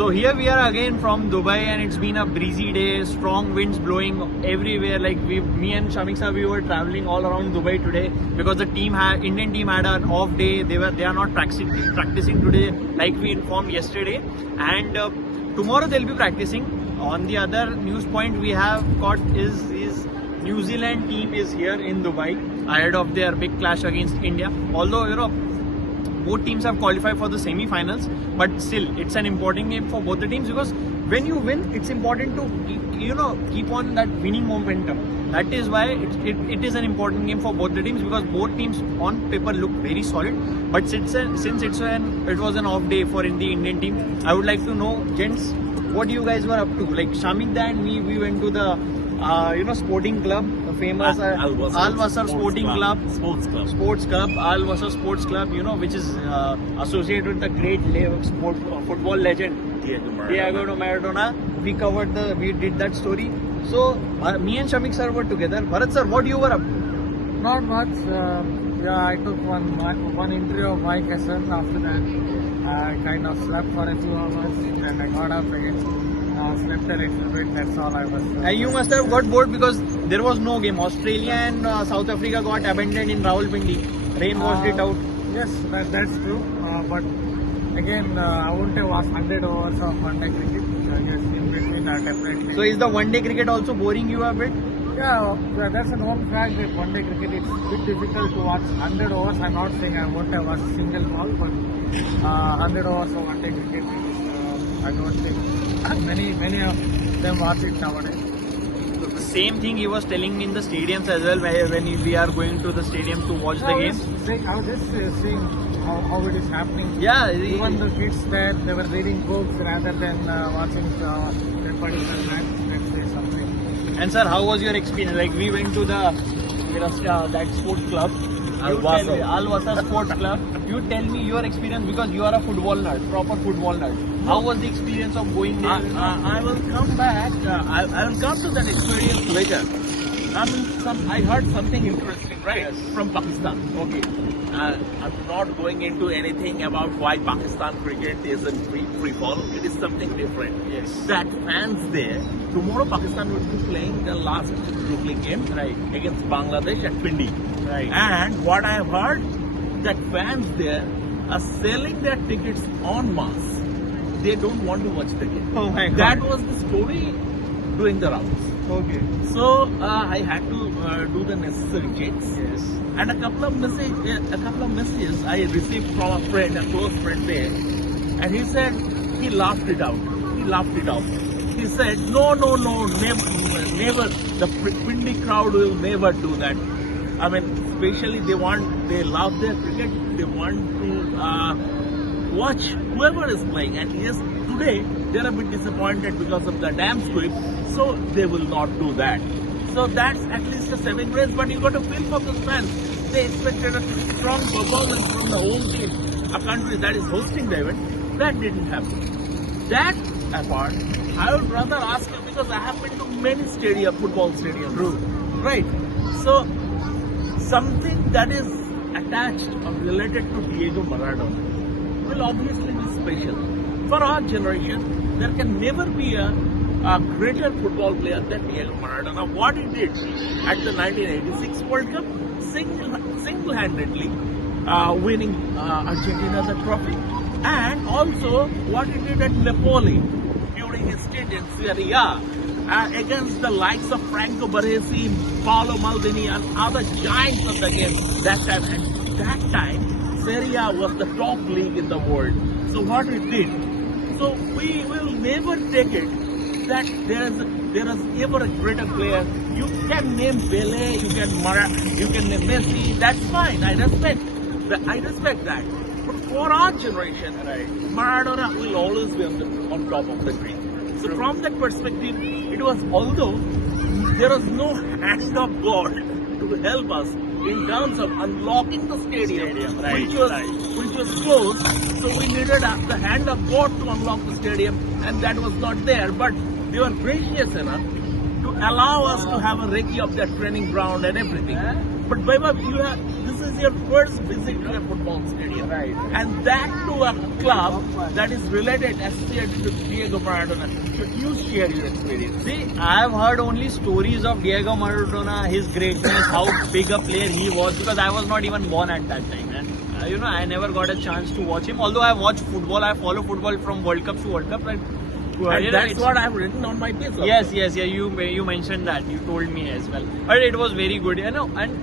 So here we are again from Dubai, and it's been a breezy day, strong winds blowing everywhere. Like me and Shamik sir, we were traveling all around Dubai today because the Indian team had an off day. They are not practicing today like we informed yesterday, and tomorrow they'll be practicing. On the other news point we have got is New Zealand team is here in Dubai ahead of their big clash against India. Although both teams have qualified for the semi-finals, but still it's an important game for both the teams, because when you win, it's important to keep on that winning momentum. That is why it is an important game for both the teams, because both teams on paper look very solid. But since it was an off day for the Indian team, I would like to know, gents, what you guys were up to. Like Shamik and me, we went to the sporting club, the famous Al Wasser Sporting Club, Sports Club, Al Wasser Sports Club, which is associated with the great football legend Diego Maradona. We did that story. So me and Shamik sir were together. Bharat sir, what you were up to? Not much. I took one interview of Mike Essen. After that, I kind of slept for a few hours, and I got up again. Slept a little bit, that's all I was. You must have got bored because there was no game. Australia and South Africa got abandoned in Rawalpindi. Rain washed it out. Yes, that's true. But again, I wouldn't have watched 100 overs of one-day cricket. Yes, in between, definitely. So is the one-day cricket also boring you a bit? Yeah, that's a known fact that one-day cricket is a bit difficult to watch 100 overs. I'm not saying I won't have watched a single ball, but 100 overs of one-day cricket, I don't think many of them watch it nowadays. So the same thing he was telling me in the stadiums as well, when we are going to the stadium to watch the game. I was just seeing how it is happening. Yeah, even the kids there, they were reading books rather than watching their particular match. Let's say something. And sir, how was your experience? Like we went to that sports club, Al Wasser Sports Club. You tell me your experience, because you are a football nerd, proper football nerd. How was the experience of going there? I will come back. I will come to that experience later. I heard something interesting, right? Yes. From Pakistan. Okay. I'm not going into anything about why Pakistan cricket is in free fall. It is something different. Yes. That fans there, tomorrow Pakistan will be playing the last group league game against Bangladesh at Pindi. Right. And what I have heard, that fans there are selling their tickets en masse. They don't want to watch the game. Oh my God. That was the story doing the rounds. Okay. So I had to do the necessary checks. Yes. And a couple of messages I received from a friend, a close friend there, and he said he laughed it out. He said, no, never. The Pindi crowd will never do that. I mean, especially they love their cricket. They want to watch whoever is playing. And yes, today they're a bit disappointed because of the damn squib, so they will not do that. So that's at least a saving grace, but you got to feel for the fans. They expected a strong performance from the home team, a country that is hosting the event. That didn't happen. That apart, I would rather ask you, because I have been to many football stadiums. True. Right. So something that is attached or related to Diego Maradona will obviously be special. For our generation, there can never be a greater football player than Diego Maradona. What he did at the 1986 World Cup, single-handedly winning Argentina the trophy, and also what he did at Napoli during his stint in Serie A against the likes of Franco Baresi, Paolo Maldini, and other giants of the game that time. And that time, Serie A was the top league in the world. So what he did, so we will never take it that there is ever a greater player. You can name Pele, you can name Messi. That's fine. I respect that. But for our generation, Maradona will always be on top of the tree. So from that perspective, it was, although there was no hand of God to help us in terms of unlocking the stadium, which was closed. So we needed the hand of God to unlock the stadium, and that was not there. But they were gracious enough to allow us to have a recce of their training ground and everything. But Vaibhav, this is your first visit to a football stadium. Right. And that to a club that is associated to Diego Maradona. Should you share your experience? See, I've heard only stories of Diego Maradona, his greatness, how big a player he was, because I was not even born at that time. And I never got a chance to watch him. Although I watch football, I follow football from World Cup to World Cup. And that's what I've written on my piece. Yes. You mentioned that. You told me as well. But it was very good. And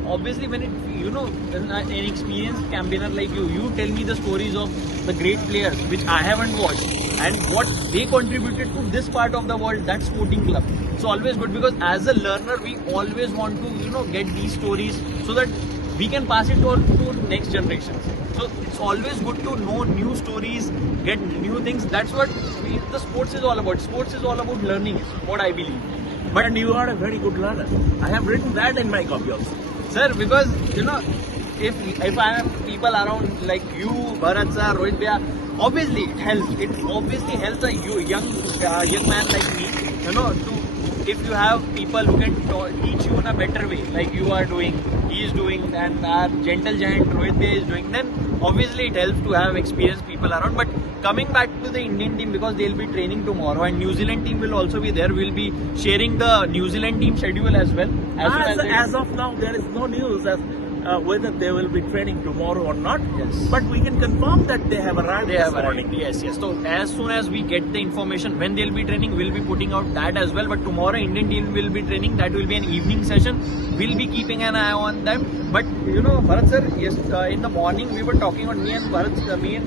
obviously when an experienced campaigner like you tell me the stories of the great players which I haven't watched and what they contributed to this part of the world, that sporting club. It's always good because as a learner, we always want to get these stories so that we can pass it on to next generations. So it's always good to know new stories, get new things. That's what the sports is all about. Sports is all about learning, is what I believe. But you are a very good learner. I have written that in my copy also. Sir, because if I have people around like you, Bharat sir, Rohit bhaiya, obviously it helps. It obviously helps a young man like me, if you have people who can teach you in a better way, like you are doing, he is doing, and our gentle giant Rohit bhaiya is doing, then obviously it helps to have experienced people around. But coming back to the Indian team, because they'll be training tomorrow and New Zealand team will also be there, we'll be sharing the New Zealand team schedule as well. As of now, there is no news as whether they will be training tomorrow or not. Yes. But we can confirm that they have arrived. They have arrived. Yes. So as soon as we get the information when they'll be training, we'll be putting out that as well. But tomorrow Indian team will be training. That will be an evening session. We'll be keeping an eye on them. But Bharat sir, yes, in the morning we were talking about me and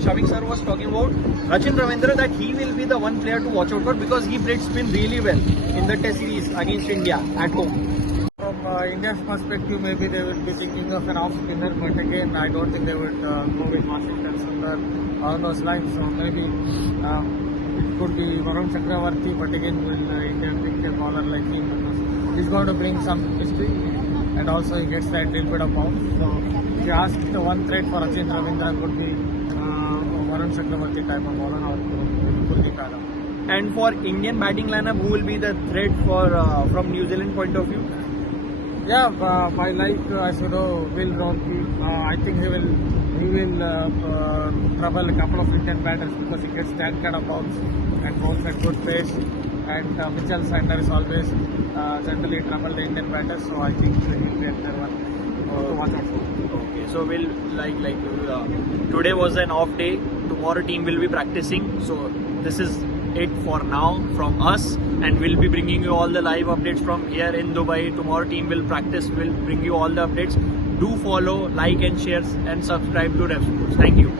Shavik sir was talking about Sachin Ravindra, that he will be the one player to watch out for because he played spin really well in the Test series against India at home. From India's perspective, maybe they will be thinking of an off spinner, but again, I don't think they would go with Washington Sundar on those lines. So maybe it could be Varun Chakravarti, but again, will India pick a bowler like him because he's going to bring some history and also he gets that little bit of bounce. So if you ask the one threat for Sachin Ravindra could be Varun Chakravarti type of bowler or Kuldeep Yadav. And for Indian batting lineup, who will be the threat from New Zealand point of view? Yeah, I like Asudo, Will Rocky. I think he will trouble a couple of Indian batters because he gets that kind of bounce and bowls at good pace. And Mitchell Sanders always generally trouble the Indian batters, so I think he'll be another one to watch out for. Okay, so we'll today was an off day. Tomorrow team will be practicing. So this is it for now from us, and we'll be bringing you all the live updates from here in Dubai. Tomorrow team will practice. We'll bring you all the updates. Do follow, like and share and subscribe to Revsportz. Thank you.